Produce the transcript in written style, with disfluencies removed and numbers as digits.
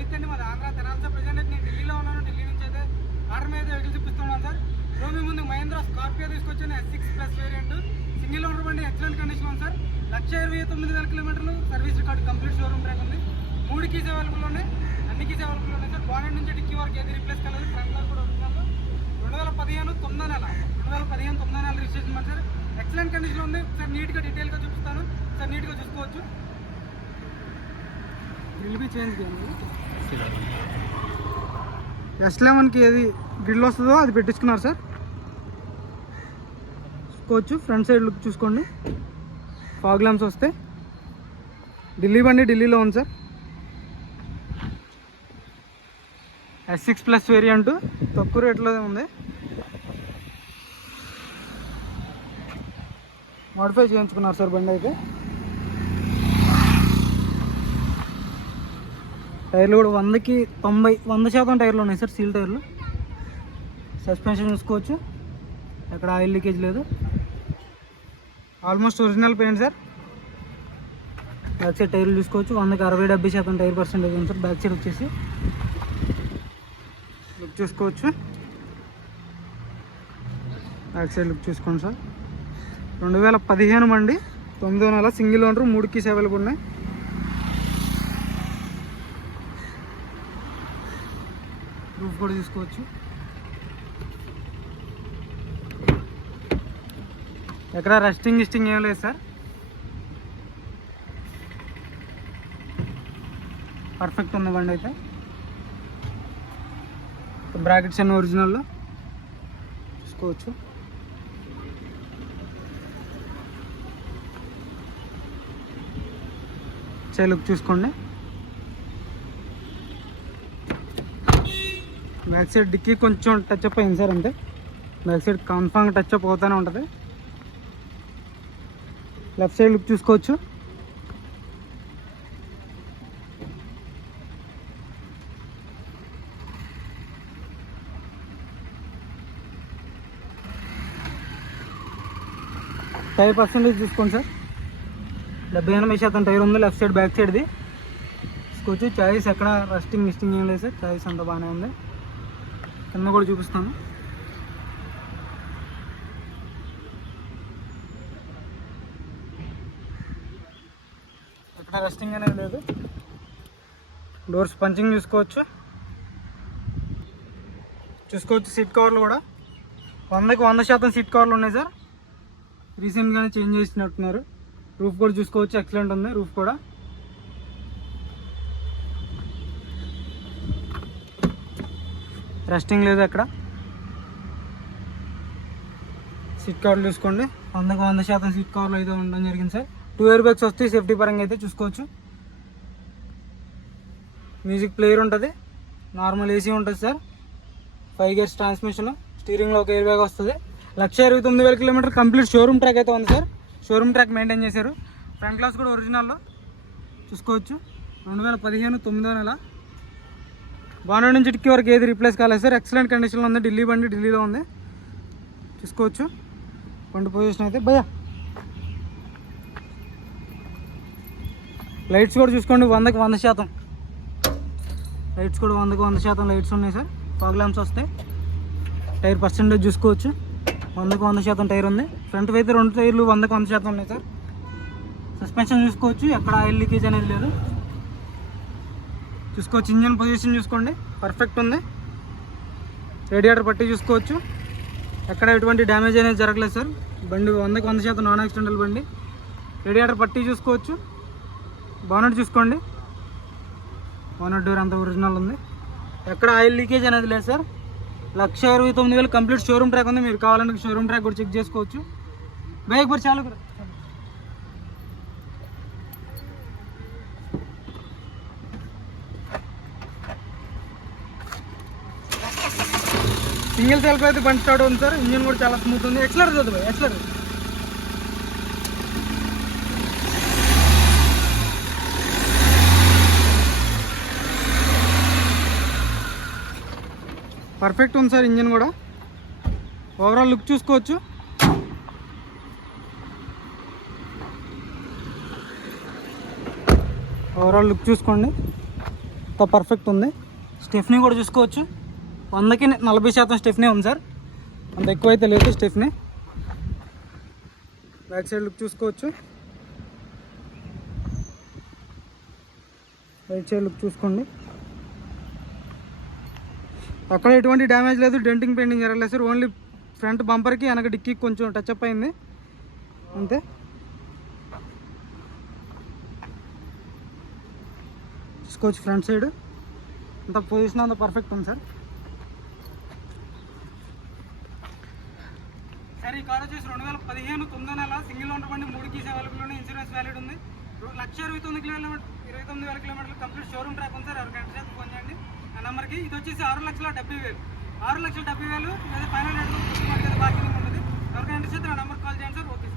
రోహిత్ అండి, మాది Andhra Tenali sir. Present నేను ఢిల్లీలో ఉన్నాను. ఢిల్లీ నుంచి అయితే ఆర్డర్ మీద వెహికల్ చూపిస్తున్నాను సార్. రోజు మీ ముందు మహేంద్ర స్కార్పియో తీసుకొచ్చాను. S6+ వేరియంట్ సింగిల్ ఓనర్ బండి, ఎక్సలెంట్ కండిషన్ ఉంది సార్. 1,29,000 కిలోమీటర్లు service record, complete showroom track ఉంది. 3 కీస్ అవైలబుల్ ఉన్నాయి, అన్ని కీస్ అవైలబుల్ ఉన్నాయి సార్. బానెట్ నుంచి డిక్కీ వరకు ఏది రీప్లేస్ కాలేదు. ఫ్రంట్ లో కూడా ఒరిజినల్ 2015 9వ నెల రిజిస్ట్రేషన్ మాట సార్. ఎక్సలెంట్ కండిషన్ ఉంది సార్. నీట్గా డీటెయిల్గా చూపిస్తాను సార్, నీట్గా చూసుకోవచ్చు. గ్రిల్ బి చేంజ్ చేయండి. S11కి ఏది గ్రిల్ వస్తుందో అది పెట్టించుకున్నారు సార్. చూసుకోవచ్చు. ఫ్రంట్ సైడ్ లుక్ చూసుకోండి. ఫాగ్ ల్యాంప్స్ వస్తాయి. ఢిల్లీ బండి ఢిల్లీలో ఉంది సార్. S6+ వేరియంట్ తక్కువ రేట్లో ఉంది. మోడిఫై చేయించుకున్నారు సార్ బండి అయితే. టైర్లు కూడా 100కి 100% టైర్లు ఉన్నాయి సార్, సీల్ టైర్లు. సస్పెన్షన్ చూసుకోవచ్చు, ఎక్కడ ఆయిల్ లీకేజ్ లేదు. Almost original paint sir. Back side టైర్లు చూసుకోవచ్చు, 100కి 60-70% టైర్ పర్సెంటేజ్ ఉంది సార్. బ్యాక్ సైడ్ వచ్చేసి లుక్ చూసుకోవచ్చు. బ్యాక్ సైడ్ లుక్ చూసుకోండి సార్. 2015 బండి, 9వ నెల, సింగిల్ ఓనర్, 3 కీస్ అవైలబుల్ ఉన్నాయి. రూఫ్ కూడా చూసుకోవచ్చు. ఎక్కడ రస్టింగ్ ఏం లేదు సార్. పర్ఫెక్ట్ ఉంది బండి అయితే. బ్రాకెట్స్ అన్ని ఒరిజినల్లో చూసుకోవచ్చు. లుక్ చూసుకోండి. బ్యాక్ సైడ్ డిక్కీ కొంచెం టచ్అప్ అయింది సార్, అంతే. బ్యాక్ సైడ్ కన్ఫామ్ టచ్అప్ అవుతూనే ఉంటుంది. లెఫ్ట్ సైడ్ లుక్ చూసుకోవచ్చు. టైర్ పర్సెంటేజ్ చూసుకోండి సార్. 70-80% టైర్ ఉంది. లెఫ్ట్ సైడ్ బ్యాక్ సైడ్ది చూసుకోవచ్చు. చాయిస్ ఎక్కడ రస్టింగ్ ఏం లేదు సార్. చాయిస్ అంతా బాగానే ఉంది. కింద కూడా చూపిస్తాను. ఎక్కడ రస్టింగ్ అనేది లేదు. డోర్స్ పంచింగ్ చూసుకోవచ్చు. సీట్ కవర్లు కూడా 100కి 100% సీట్ కవర్లు ఉన్నాయి సార్. రీసెంట్గానే చేంజ్ చేసినట్టున్నారు. రూఫ్ కూడా చూసుకోవచ్చు, ఎక్సలెంట్ ఉంది రూఫ్ కూడా. రస్టింగ్ లేదు అక్కడ. సీట్ కవర్లు చూసుకోండి, 100కి 100% సీట్ కవర్లు అయితే ఉండడం జరిగింది సార్. 2 ఎయిర్ బ్యాగ్స్ వస్తాయి సేఫ్టీ పరంగా అయితే చూసుకోవచ్చు. మ్యూజిక్ ప్లేయర్ ఉంటుంది, నార్మల్ ఏసీ ఉంటుంది సార్. 5 గేర్స్ ట్రాన్స్మిషన్, స్టీరింగ్లో ఒక ఎయిర్ బ్యాగ్ వస్తుంది. 1,29,000 కిలోమీటర్ కంప్లీట్ షోరూమ్ ట్రాక్ అయితే ఉంది సార్. షోరూమ్ ట్రాక్ మెయింటైన్ చేశారు. ఫ్రంట్ గ్లాస్ కూడా ఒరిజినల్లో చూసుకోవచ్చు. 2015 9వ నెల. బానెట్ నుంచి డిక్కీ వరకు ఏది రీప్లేస్ కాలేదు సార్. ఎక్సలెంట్ కండిషన్లో ఉంది. ఢిల్లీ బండి ఢిల్లీలో ఉంది చూసుకోవచ్చు. బండి పొజిషన్ అయితే భయ్యా. లైట్స్ కూడా చూసుకోండి, 100కి 100%. లైట్స్ కూడా 100కి 100% లైట్స్ ఉన్నాయి సార్. ఫాగ్ ల్యాంప్స్ వస్తాయి. టైర్ పర్సెంటేజ్ చూసుకోవచ్చు, 100కి 100% టైర్ ఉంది. ఫ్రంట్ అయితే 2 టైర్లు 100కి 100% ఉన్నాయి సార్. సస్పెన్షన్ చూసుకోవచ్చు, ఎక్కడ ఆయిల్ లీకేజ్ అనేది లేదు చూసుకోవచ్చు. ఇంజన్ పొజిషన్ చూసుకోండి, పర్ఫెక్ట్ ఉంది. రేడియేటర్ పట్టి చూసుకోవచ్చు, ఎక్కడ ఎటువంటి డ్యామేజ్ అనేది జరగలేదు సార్. బండి 100కి 100% నాన్ యాక్సిడెంటల్ బండి. రేడియేటర్ పట్టి చూసుకోవచ్చు. బానెట్ చూసుకోండి, బానెట్ డోర్ అంతా ఒరిజినల్ ఉంది. ఎక్కడ ఆయిల్ లీకేజ్ అనేది లేదు సార్. 1,29,000 కంప్లీట్ షోరూమ్ ట్రాక్ ఉంది. మీరు కావాలంటే షోరూమ్ ట్రాక్ కూడా చెక్ చేసుకోవచ్చు. బైక్ పర్ చాలు కూడా సింగిల్ సెల్ఫ్ అయితే బండి స్టార్ట్ ఉంది సార్. ఇంజిన్ కూడా చాలా స్మూత్ ఉంది. ఎక్సలెంట్ చదువు, ఎక్సలెంట్. పర్ఫెక్ట్ ఉంది సార్ ఇంజిన్ కూడా. ఓవరాల్ లుక్ చూసుకోవచ్చు. ఓవరాల్ లుక్ చూసుకోండి. పర్ఫెక్ట్ ఉంది. స్టెఫ్నీ కూడా చూసుకోవచ్చు, 100కి 40% స్టెఫ్నీ ఉంది సార్, అంత ఎక్కువైతే లేదు స్టెఫ్నీ. బ్యాక్ సైడ్ లుక్ చూసుకోవచ్చు, రైట్ సైడ్ లుక్ చూసుకోండి. అక్కడ ఎటువంటి డ్యామేజ్ లేదు, డెంటింగ్ పెయింటింగ్ జరగలేదు సార్. ఓన్లీ ఫ్రంట్ బంపర్కి వెనక డిక్కీకి కొంచెం టచ్అప్ అయింది అంతే. చూసుకోవచ్చు ఫ్రంట్ సైడ్ అంత పొజిషన్ అంతా పర్ఫెక్ట్ ఉంది సార్. సార్ ఈ కార్ వచ్చేసి 2015 9వ నెల సింగిల్ ఓనర్ బండి, 3 keys అవైలబుల్ ఉన్నాయి, ఇన్సూరెన్స్ వ్యాలిడ్ ఉంది. 1,29,000 కిలోమీటర్లు కంప్లీట్ షోరూమ్ ట్రాక్ ఉంది సార్. ఎవరికైనా చేసి ఫోన్ చేయండి ఆ నెంబర్కి. ఇది వచ్చేసి 6,70,000 6,70,000 లేదా ఫైనల్ రేట్ బార్గెనింగ్ ఉంటుంది. ఎవరికైనా చేస్తే ఆ నెంబర్ కాల్ చేయండి సార్. ఓకే.